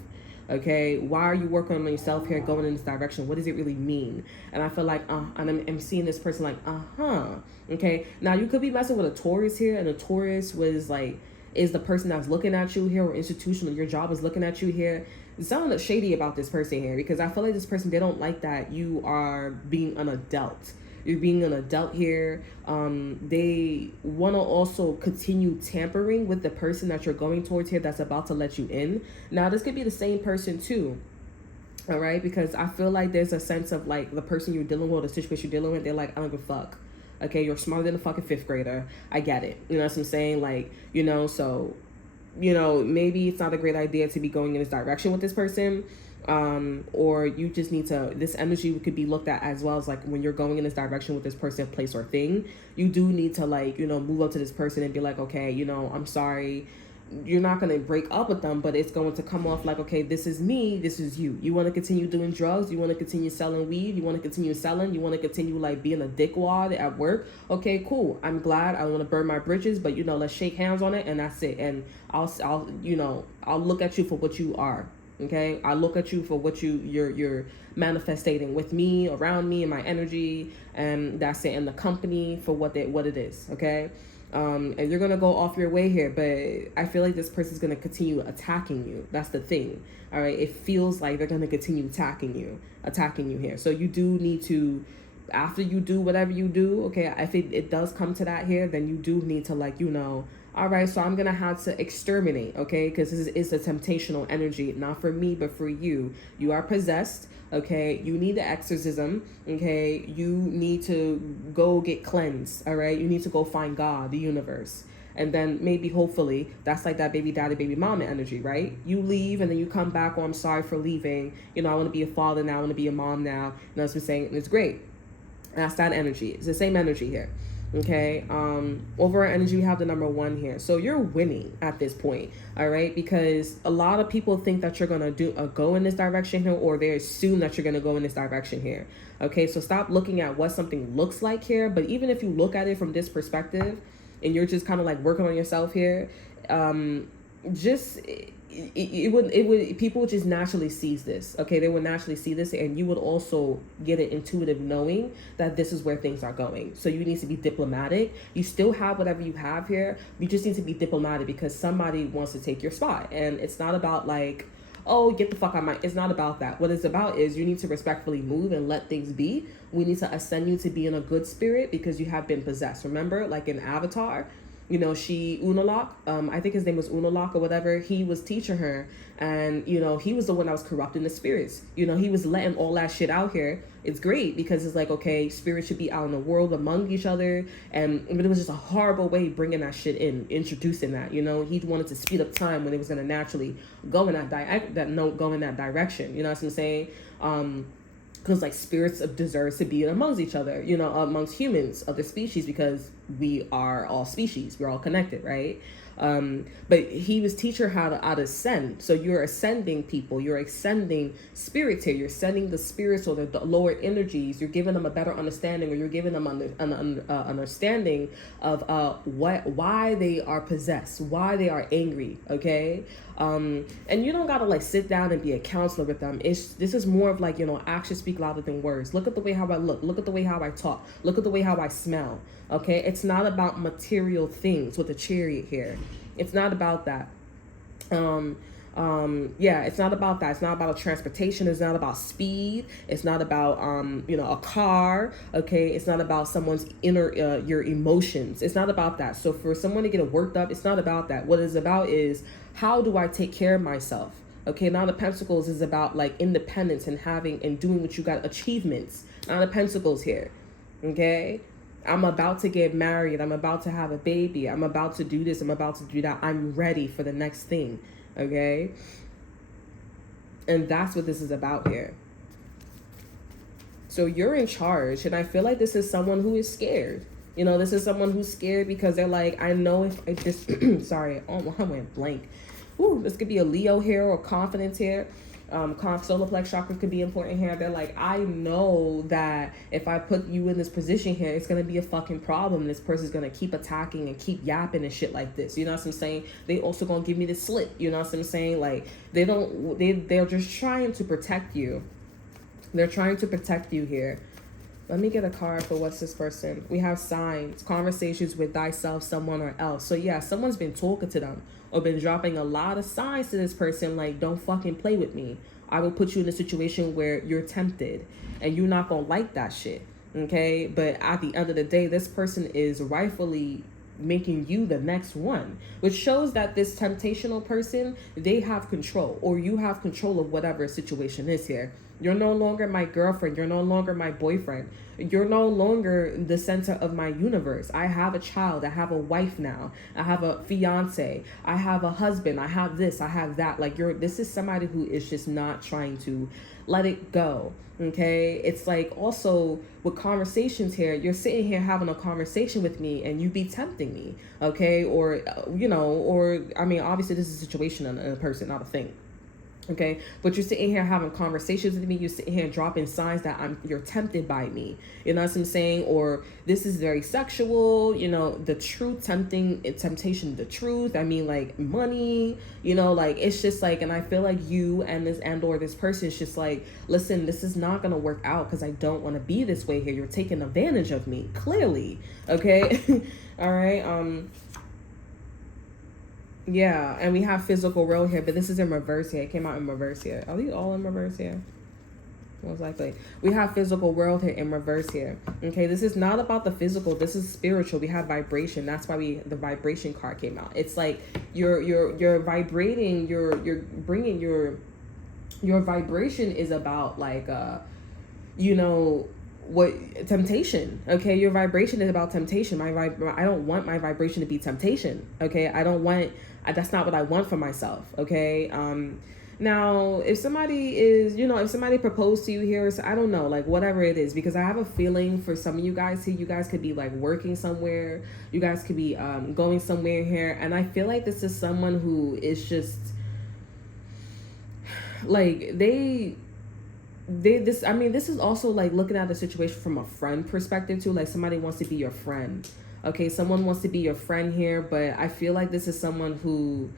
Okay, why are you working on yourself here, going in this direction? What does it really mean? And I feel like, and I'm seeing this person like, okay. Now you could be messing with a Taurus here, and a Taurus was like, is the person that's looking at you here, or institutional, your job is looking at you here. There's something shady about this person here, because I feel like this person, they don't like that you are being an adult. You're being an adult here. They want to also continue tampering with the person that you're going towards here that's about to let you in. Now, this could be the same person too. All right, because I feel like there's a sense of like the person you're dealing with, the situation you're dealing with, they're like, I don't give a fuck. Okay, you're smarter than a fucking fifth grader. I get it. You know what I'm saying? Like, so, maybe it's not a great idea to be going in this direction with this person. Or you just need to, this energy could be looked at as well as like when you're going in this direction with this person, place, or thing, you do need to like, move up to this person and be like, okay, I'm sorry. You're not going to break up with them, but it's going to come off like, okay, this is me, this is you. You want to continue doing drugs? You want to continue selling weed? You want to continue selling? You want to continue like being a dickwad at work? Okay, cool. I'm glad. I want to burn my bridges, but let's shake hands on it, and that's it. And I'll look at you for what you are. Okay, I look at you for what you're manifesting with me, around me, and my energy, and that's it. And the company for what it is. Okay. And you're going to go off your way here, but I feel like this person's going to continue attacking you. That's the thing. All right. It feels like they're going to continue attacking you here. So you do need to, after you do whatever you do, okay, if it does come to that here, then you do need to like, all right, so I'm going to have to exterminate, okay, because this is a temptational energy, not for me, but for you. You are possessed, okay, you need the exorcism, okay, you need to go get cleansed, all right, you need to go find God, the universe, and then maybe, hopefully, that's like that baby daddy, baby mama energy, right? You leave, and then you come back, I'm sorry for leaving, I want to be a father now, I want to be a mom now, that's what I'm saying, and it's great. That's that energy. It's the same energy here. Okay, overall energy, we have the number 1 here, so you're winning at this point, all right, because a lot of people think that you're gonna go in this direction here, or they assume that you're gonna go in this direction here. Okay, so stop looking at what something looks like here, but even if you look at it from this perspective and you're just kind of like working on yourself here, just it would people would just naturally seize this. Okay, they would naturally see this, and you would also get an intuitive knowing that this is where things are going. So you need to be diplomatic. You still have whatever you have here, you just need to be diplomatic, because somebody wants to take your spot, and it's not about like, oh, get the fuck out of my, it's not about that. What it's about is you need to respectfully move and let things be. We need to ascend you to be in a good spirit, because you have been possessed. Remember, like in Avatar, Unalaq, I think his name was Unalaq or whatever, he was teaching her, and, he was the one that was corrupting the spirits. He was letting all that shit out here. It's great, because it's like, okay, spirits should be out in the world among each other, but it was just a horrible way bringing that shit in, introducing that, he wanted to speed up time when it was going to naturally go in that direction, you know what I'm saying? Because like spirits deserves to be amongst each other, amongst humans of the species, because we are all species, we're all connected, right? But he was teaching her how to ascend. So you're ascending people, you're ascending spirits here, you're sending the spirits or the lower energies, you're giving them a better understanding, or you're giving them an understanding of why they are possessed, why they are angry, okay? And you don't gotta like sit down and be a counselor with them. This is more of like, actions speak louder than words. Look at the way how I look at the way how I talk, look at the way how I smell. Okay, it's not about material things with a chariot here. It's not about that. It's not about that. It's not about transportation. It's not about speed. It's not about a car. Okay, it's not about someone's your emotions. It's not about that. So for someone to get worked up, it's not about that. What it's about is, how do I take care of myself? Okay, Nine of Pentacles is about like independence and having and doing what you got, achievements. Nine of Pentacles here. Okay, I'm about to get married. I'm about to have a baby. I'm about to do this. I'm about to do that. I'm ready for the next thing. Okay, and that's what this is about here. So you're in charge, and I feel like this is someone who is scared. This is someone who's scared because they're like, I know if I just sorry, I went blank. Ooh, this could be a Leo here or confidence here. Solar plex chakra could be important here. They're like, I know that if I put you in this position here, it's gonna be a fucking problem. This person's gonna keep attacking and keep yapping and shit like this. You know what I'm saying? They also gonna give me the slip. You know what I'm saying? Like, they're just trying to protect you. They're trying to protect you here. Let me get a card for what's this person. We have signs, conversations with thyself, someone or else. So yeah, someone's been talking to them or been dropping a lot of signs to this person, like, don't fucking play with me. I will put you in a situation where you're tempted and you're not gonna like that shit. Okay? But at the end of the day, this person is rightfully making you the next one, which shows that this temptational person, they have control, or you have control of whatever situation is here. You're no longer my girlfriend. You're no longer my boyfriend. You're no longer the center of my universe. I have a child. I have a wife now. I have a fiance. I have a husband. I have this. I have that. Like, this is somebody who is just not trying to let it go. Okay? It's like also with conversations here, you're sitting here having a conversation with me and you be tempting me. Okay? Or, I mean, obviously this is a situation and a person, not a thing. Okay, but you're sitting here having conversations with me. You're sitting here dropping signs that you're tempted by me. You know what I'm saying? Or this is very sexual. You know, the truth, temptation, the truth. I mean, like money. You know, like it's just like, and I feel like you and this person is just like, listen, this is not gonna work out because I don't want to be this way here. You're taking advantage of me, clearly. Okay, all right. Yeah, and we have physical world here, but this is in reverse here. It came out in reverse here. Are these all in reverse here? Most likely. We have physical world here in reverse here. Okay, this is not about the physical. This is spiritual. We have vibration. That's why the vibration card came out. It's like you're vibrating. You're bringing your vibration is about like what temptation. Okay, your vibration is about temptation. I don't want my vibration to be temptation. Okay, that's not what I want for myself. Okay, now if somebody if somebody proposed to you here, I don't know, like whatever it is, because I have a feeling for some of you guys here, you guys could be like working somewhere, you guys could be going somewhere here, and I feel like this is someone who is just like this is also like looking at the situation from a friend perspective too. Like somebody wants to be your friend. Okay, someone wants to be your friend here, but I feel like this is someone who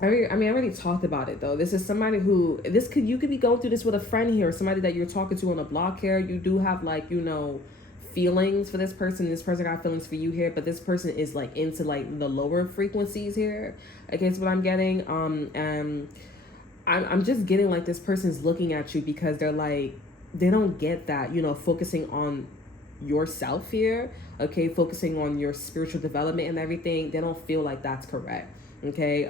I already talked about it though. This is somebody who you could be going through this with a friend here, or somebody that you're talking to on a block here. You do have like, feelings for this person. This person got feelings for you here, but this person is like into like the lower frequencies here. Okay, that's what I'm getting. And I'm just getting like this person's looking at you because they're like, they don't get that, focusing on yourself here, okay, focusing on your spiritual development and everything. They don't feel like that's correct. Okay,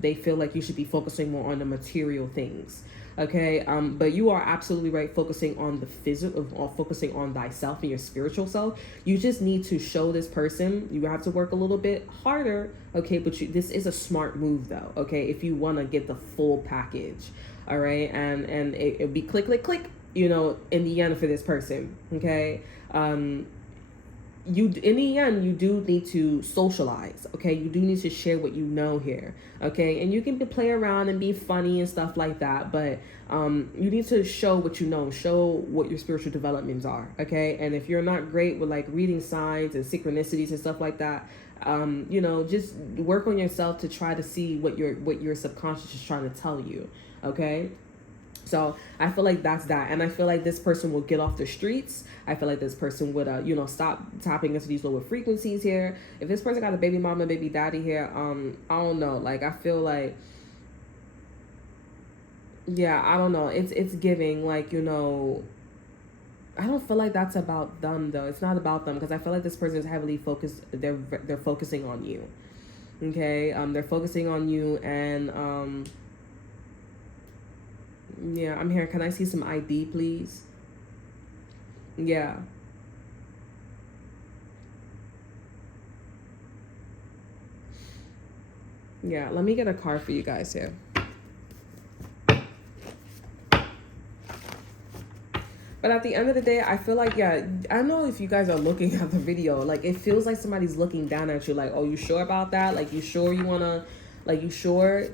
they feel like you should be focusing more on the material things. Okay, but you are absolutely right, focusing on the physical, or focusing on thyself and your spiritual self. You just need to show this person, you have to work a little bit harder, okay, but this is a smart move though, okay, if you want to get the full package. All right, and it'll be click in the end for this person. Okay, in the end, you do need to socialize. Okay, you do need to share what you know here. Okay, and you can play around and be funny and stuff like that, but you need to show what you know, show what your spiritual developments are. Okay, and if you're not great with like reading signs and synchronicities and stuff like that, just work on yourself to try to see what your subconscious is trying to tell you. Okay, so I feel like that's that. And I feel like this person will get off the streets. I feel like this person would, stop tapping into these lower frequencies here. If this person got a baby mama, baby daddy here, I don't know. Like, I feel like, yeah, I don't know. It's giving like, I don't feel like that's about them though. It's not about them, because I feel like this person is heavily focused. They're focusing on you. Okay. They're focusing on you, and, yeah, I'm here. Can I see some ID, please? Yeah. Yeah, let me get a card for you guys here. But at the end of the day, I feel like, yeah, I don't know if you guys are looking at the video. Like, it feels like somebody's looking down at you like, oh, you sure about that? Like, you sure you want to, like, you sure?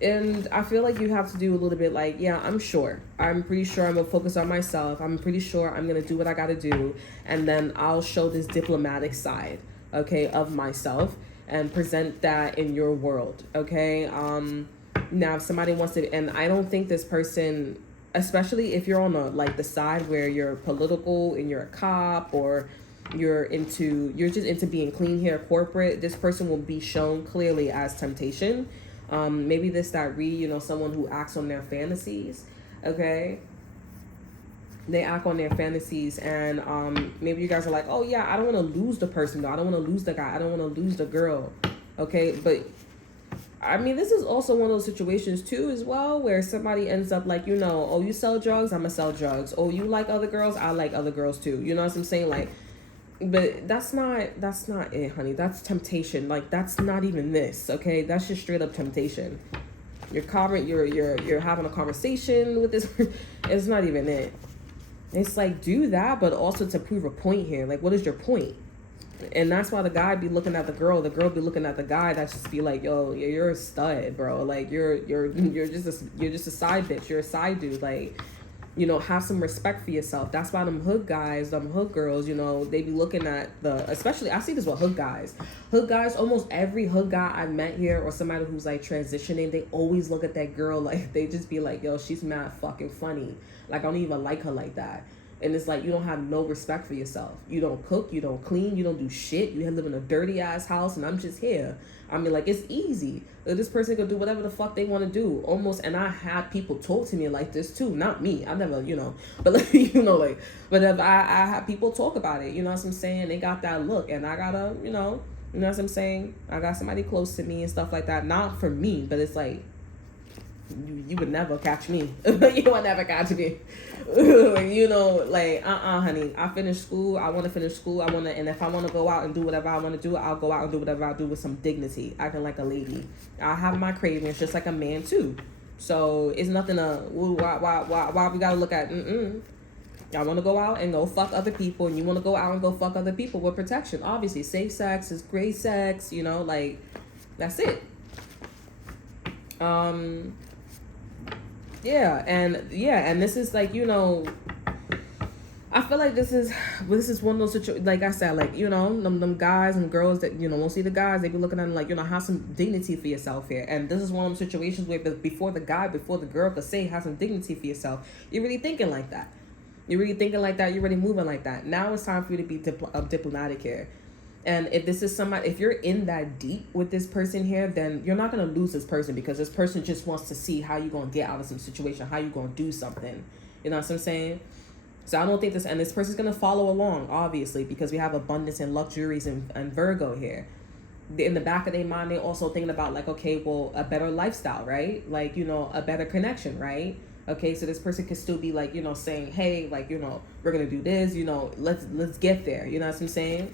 And I feel like you have to do a little bit like, yeah, I'm sure. I'm pretty sure I'm going to focus on myself. I'm pretty sure I'm going to do what I got to do. And then I'll show this diplomatic side, okay, of myself and present that in your world, okay? Now, if somebody wants to, and I don't think this person, especially if you're on the side where you're political and you're a cop or you're just into being clean hair corporate, this person will be shown clearly as temptation. Maybe this that read, someone who acts on their fantasies, okay? They act on their fantasies, and maybe you guys are like, oh yeah, I don't want to lose the person though. I don't want to lose the guy. I don't want to lose the girl, okay? But I mean, this is also one of those situations too as well where somebody ends up like, oh, you sell drugs, I'm gonna sell drugs. Oh, you like other girls, I like other girls too. You know what I'm saying? Like, but that's not it, honey. That's temptation. Like, that's not even this, okay? That's just straight up temptation. You're having a conversation with this. It's not even it. It's like, do that, but also to prove a point here. Like, what is your point? And that's why the guy be looking at the girl be looking at the guy. That just be like, yo, you're a stud, bro. Like, you're just a side bitch. You're a side dude. Like, have some respect for yourself. That's why them hood guys, them hood girls, they be looking at especially, I see this with hood guys. Hood guys, almost every hood guy I met here or somebody who's like transitioning, they always look at that girl like, they just be like, yo, she's mad fucking funny. Like, I don't even like her like that. And it's like, you don't have no respect for yourself. You don't cook, you don't clean, you don't do shit. You live in a dirty ass house and I'm just here. I mean, like, it's easy. This person can do whatever the fuck they want to do. Almost, and I had people talk to me like this too. Not me. I never, but like, but if I had people talk about it, you know what I'm saying? They got that look and I gotta, you know what I'm saying? I got somebody close to me and stuff like that. Not for me, but it's like, you would never catch me. You would never catch me. Like, honey. I finished school. I want to finish school. And if I want to go out and do whatever I want to do, I'll go out and do whatever I do with some dignity, acting like a lady. I have my cravings just like a man too. So it's nothing why we gotta look at. Y'all want to go out and go fuck other people, and you want to go out and go fuck other people with protection. Obviously, safe sex is great sex. Like, that's it. And this is like, I feel like this is one of those situations, like I said, like, them guys and girls that, mostly the guys, they be looking at them like, have some dignity for yourself here. And this is one of those situations where before the girl could say, have some dignity for yourself, you're really thinking like that. You're really moving like that. Now it's time for you to be diplomatic here. And if you're in that deep with this person here, then you're not going to lose this person, because this person just wants to see how you're going to get out of some situation, how you're going to do something. You know what I'm saying? So I don't think this person's going to follow along, obviously, because we have abundance and luxuries and Virgo here. In the back of their mind, they're also thinking about like, okay, well, a better lifestyle, right? Like, a better connection, right? Okay, so this person could still be like, saying, hey, like, we're going to do this, let's get there. You know what I'm saying?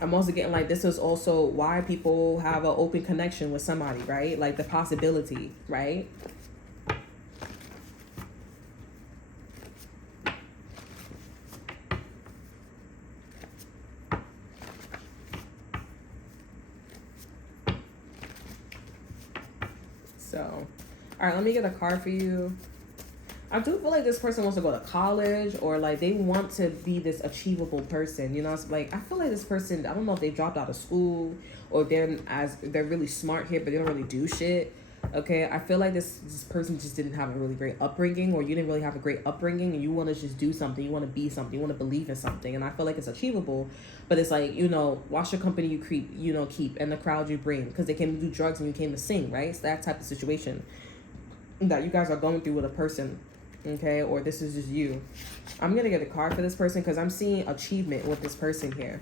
I'm also getting like, this is also why people have an open connection with somebody, right? Like the possibility, right? So, all right, let me get a card for you. I do feel like this person wants to go to college, or like they want to be this achievable person. It's like, I feel like this person, I don't know if they dropped out of school or they're really smart here, but they don't really do shit. Okay, I feel like this person just didn't have a really great upbringing, or you didn't really have a great upbringing, and you want to just do something, you want to be something, you want to believe in something, and I feel like it's achievable, but it's like, watch your company you keep, and the crowd you bring, because they came to do drugs and you came to sing, right? It's that type of situation that you guys are going through with a person. Okay, or this is just you. I'm gonna get a card for this person because I'm seeing achievement with this person here.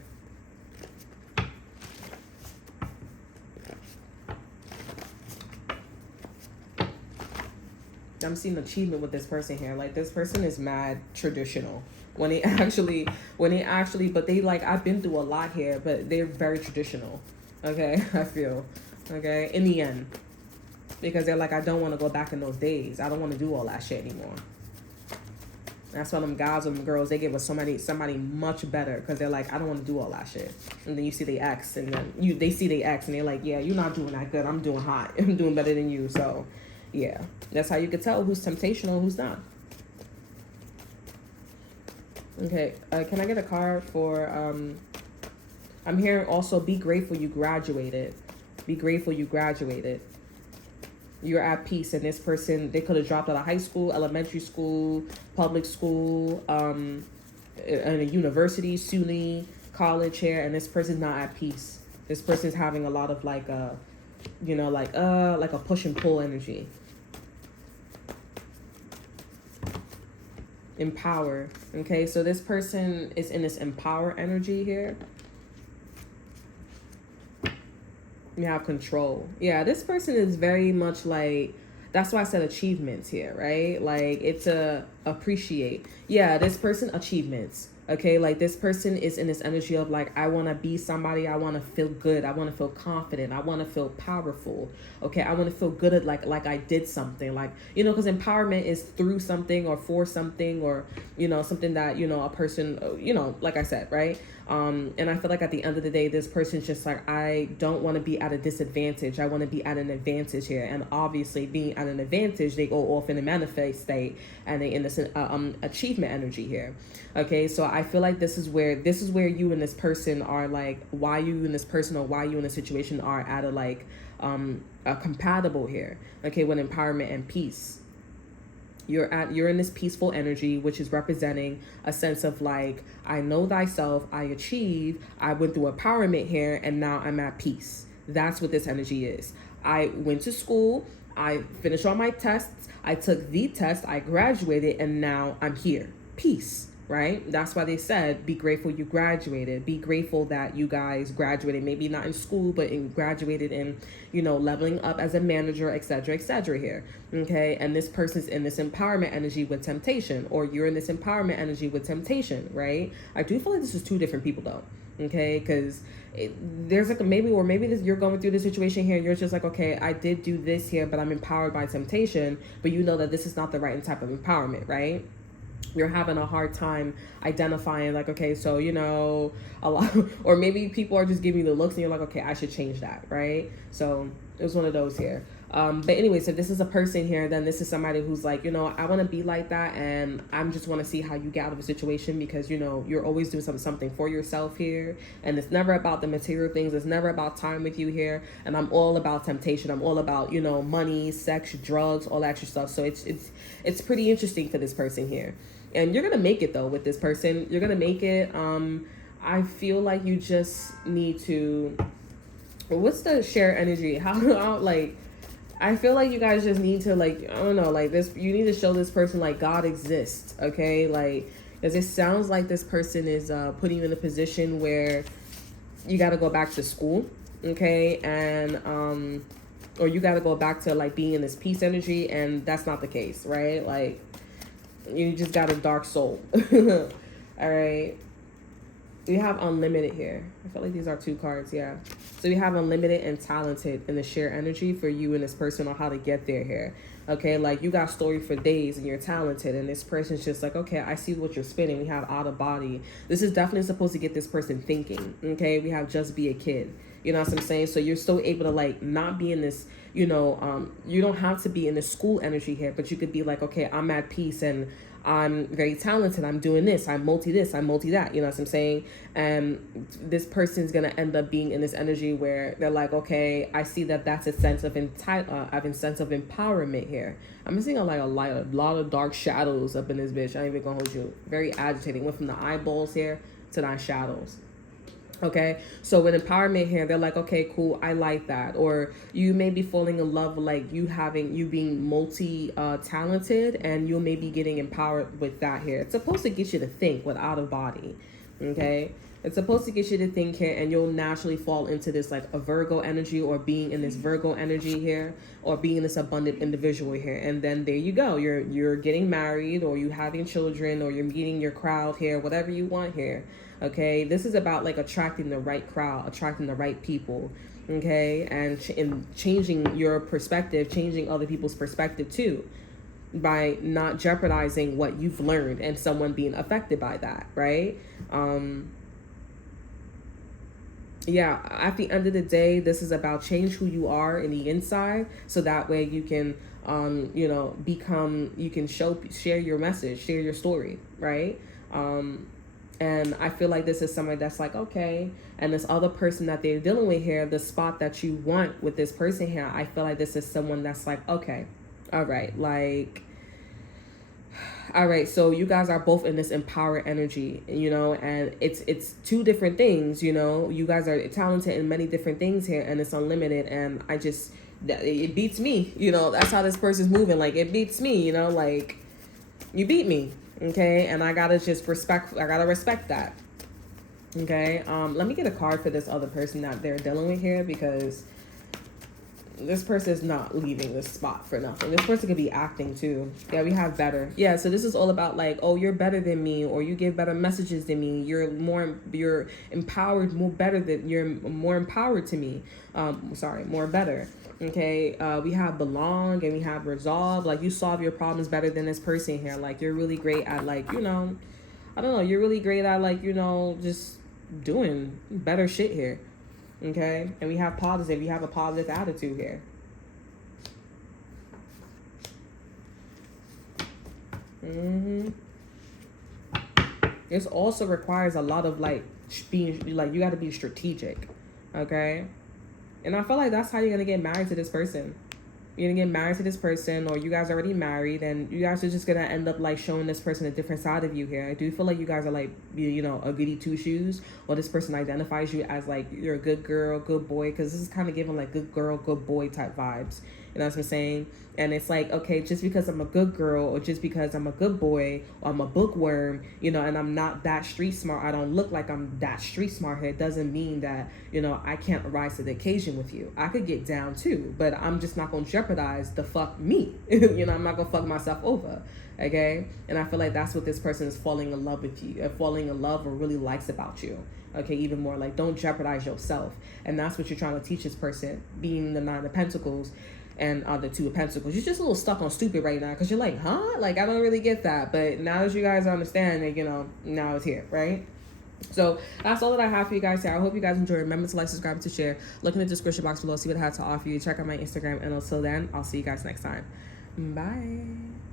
I'm seeing achievement with this person here. Like, this person is mad traditional. But they like, I've been through a lot here, but they're very traditional. Okay, I feel. Okay, in the end. Because they're like, I don't want to go back in those days. I don't want to do all that shit anymore. That's why them guys and them girls, they give us somebody much better, because they're like, I don't want to do all that shit. And then you see they ex, and then they see they ex, and they're like, yeah, you're not doing that good. I'm doing hot. I'm doing better than you. So, yeah, that's how you could tell who's temptational, who's not. Okay, can I get a card for, I'm hearing also, be grateful you graduated. Be grateful you graduated. You're at peace, and this person, they could have dropped out of high school, elementary school, public school, in a university, SUNY, college here, and this person's not at peace. This person's having a lot of like a push and pull energy. Empower. Okay, so this person is in this empower energy here. You have control. Yeah, this person is very much like, that's why I said achievements here, right? Like, it's a appreciate. Yeah, this person, achievements. Okay, like this person is in this energy of like, I want to be somebody, I want to feel good, I want to feel confident, I want to feel powerful. Okay, I want to feel good at like I did something, like, you know, because empowerment is through something or for something, or, you know, something that, you know, a person, you know, like I said, right? And I feel like at the end of the day, this person's just like, I don't want to be at a disadvantage. I want to be at an advantage here. And obviously being at an advantage, they go off in a manifest state, and they in this achievement energy here. Okay, so I feel like this is where you and this person are like, why you and this person, or why you in this situation are at a like a compatible here. Okay, with empowerment and peace. You're in this peaceful energy, which is representing a sense of like, I know thyself, I achieve, I went through empowerment here, and now I'm at peace. That's what this energy is. I went to school, I finished all my tests, I took the test, I graduated, and now I'm here. Peace. Right? That's why they said, be grateful you graduated. Be grateful that you guys graduated, maybe not in school, but graduated in, you know, leveling up as a manager, etc., etc. here. Okay? And this person's in this empowerment energy with temptation, or you're in this empowerment energy with temptation, right? I do feel like this is two different people though. Okay? Because there's like maybe this, you're going through the situation here, and you're just like, okay, I did do this here, but I'm empowered by temptation, but you know that this is not the right type of empowerment, right? You're having a hard time identifying like, okay, so, you know, a lot, or maybe people are just giving you the looks, and you're like, okay, I should change that, right? So it was one of those here. But anyways, if this is a person here, then this is somebody who's like, you know, I want to be like that, and I just want to see how you get out of a situation, because, you know, you're always doing something for yourself here, and it's never about the material things, it's never about time with you here, and I'm all about temptation, I'm all about, you know, money, sex, drugs, all that extra stuff. So it's pretty interesting for this person here. And you're gonna make it though with this person. You're gonna make it. I feel like you just need to. What's the share energy? How like? I feel like you guys just need to like, I don't know, like this. You need to show this person like God exists. Okay, like, because it sounds like this person is putting you in a position where you got to go back to school. Okay, and or you got to go back to like being in this peace energy, and that's not the case, right? Like, you just got a dark soul. All right. We have unlimited here. I feel like these are two cards. Yeah. So we have unlimited and talented in the share energy for you and this person on how to get there here. Okay. Like, you got story for days, and you're talented, and this person's just like, okay, I see what you're spinning. We have out of body. This is definitely supposed to get this person thinking. Okay. We have just be a kid. You know what I'm saying? So you're still able to like not be in this, you know, you don't have to be in the school energy here, but you could be like, okay, I'm at peace, and I'm very talented, I'm doing this, I'm multi this, I'm multi that, you know what I'm saying? And this person's gonna end up being in this energy where they're like, okay, I see that that's a sense of sense of empowerment here. I'm seeing a lot of dark shadows up in this bitch. I ain't even gonna hold you. Very agitating. Went from the eyeballs here to the shadows. Okay, so with empowerment here, they're like, okay, cool, I like that. Or you may be falling in love with like you being multi talented, and you may be getting empowered with that here. It's supposed to get you to think with out of body. Okay, it's supposed to get you to think here, and you'll naturally fall into this like a Virgo energy, or being in this Virgo energy here, or being this abundant individual here. And then there you go, you're getting married, or you having children, or you're meeting your crowd here, whatever you want here. Okay, this is about like attracting the right crowd, attracting the right people. Okay, and changing your perspective, changing other people's perspective too. by not jeopardizing what you've learned and someone being affected by that, right? Yeah, at the end of the day, this is about change who you are in the inside, so that way you can become, you can share your message, share your story, right? And I feel like this is somebody that's like, okay, and this other person that they're dealing with here, the spot that you want with this person here, I feel like this is someone that's like, okay, all right, like, all right, so you guys are both in this empowered energy, and it's two different things. You guys are talented in many different things here, and it's unlimited. And it beats me. That's how this person's moving. Like, it beats me. Like, you beat me, okay? And I gotta respect that, okay? Let me get a card for this other person that they're dealing with here, because this person is not leaving this spot for nothing. This person could be acting too. Yeah, we have better. Yeah, so this is all about like, oh, you're better than me, or you give better messages than me. You're empowered, you're more empowered to me. More better. Okay, we have belong and we have resolve. Like, you solve your problems better than this person here. Like, you're really great at like, I don't know, you're really great at like, just doing better shit here. Okay, and we have positive. You have a positive attitude here. This also requires a lot of like being like, you got to be strategic. Okay, and I feel like that's how you're gonna get married to this person. You're gonna get married to this person, or you guys are already married, and you guys are just gonna end up like showing this person a different side of you here. I do feel like you guys are like, a goody two shoes, or this person identifies you as like, you're a good girl, good boy, because this is kind of giving like good girl, good boy type vibes. You know what I'm saying? And it's like, okay, just because I'm a good girl, or just because I'm a good boy, or I'm a bookworm, and I'm not that street smart, I don't look like I'm that street smart here, it doesn't mean that, I can't rise to the occasion with you. I could get down too, but I'm just not going to jeopardize the fuck me. I'm not going to fuck myself over. Okay? And I feel like that's what this person is falling in love with you, falling in love or really likes about you. Okay, even more like, don't jeopardize yourself. And that's what you're trying to teach this person, being the Nine of Pentacles and the Two of Pentacles. You're just a little stuck on stupid right now, because you're like, huh? Like, I don't really get that. But now that you guys understand that, now it's here, right? So that's all that I have for you guys here. I hope you guys enjoy. Remember to like, subscribe, and to share. Look in the description box below, see what I have to offer you. Check out my Instagram. And until then, I'll see you guys next time. Bye.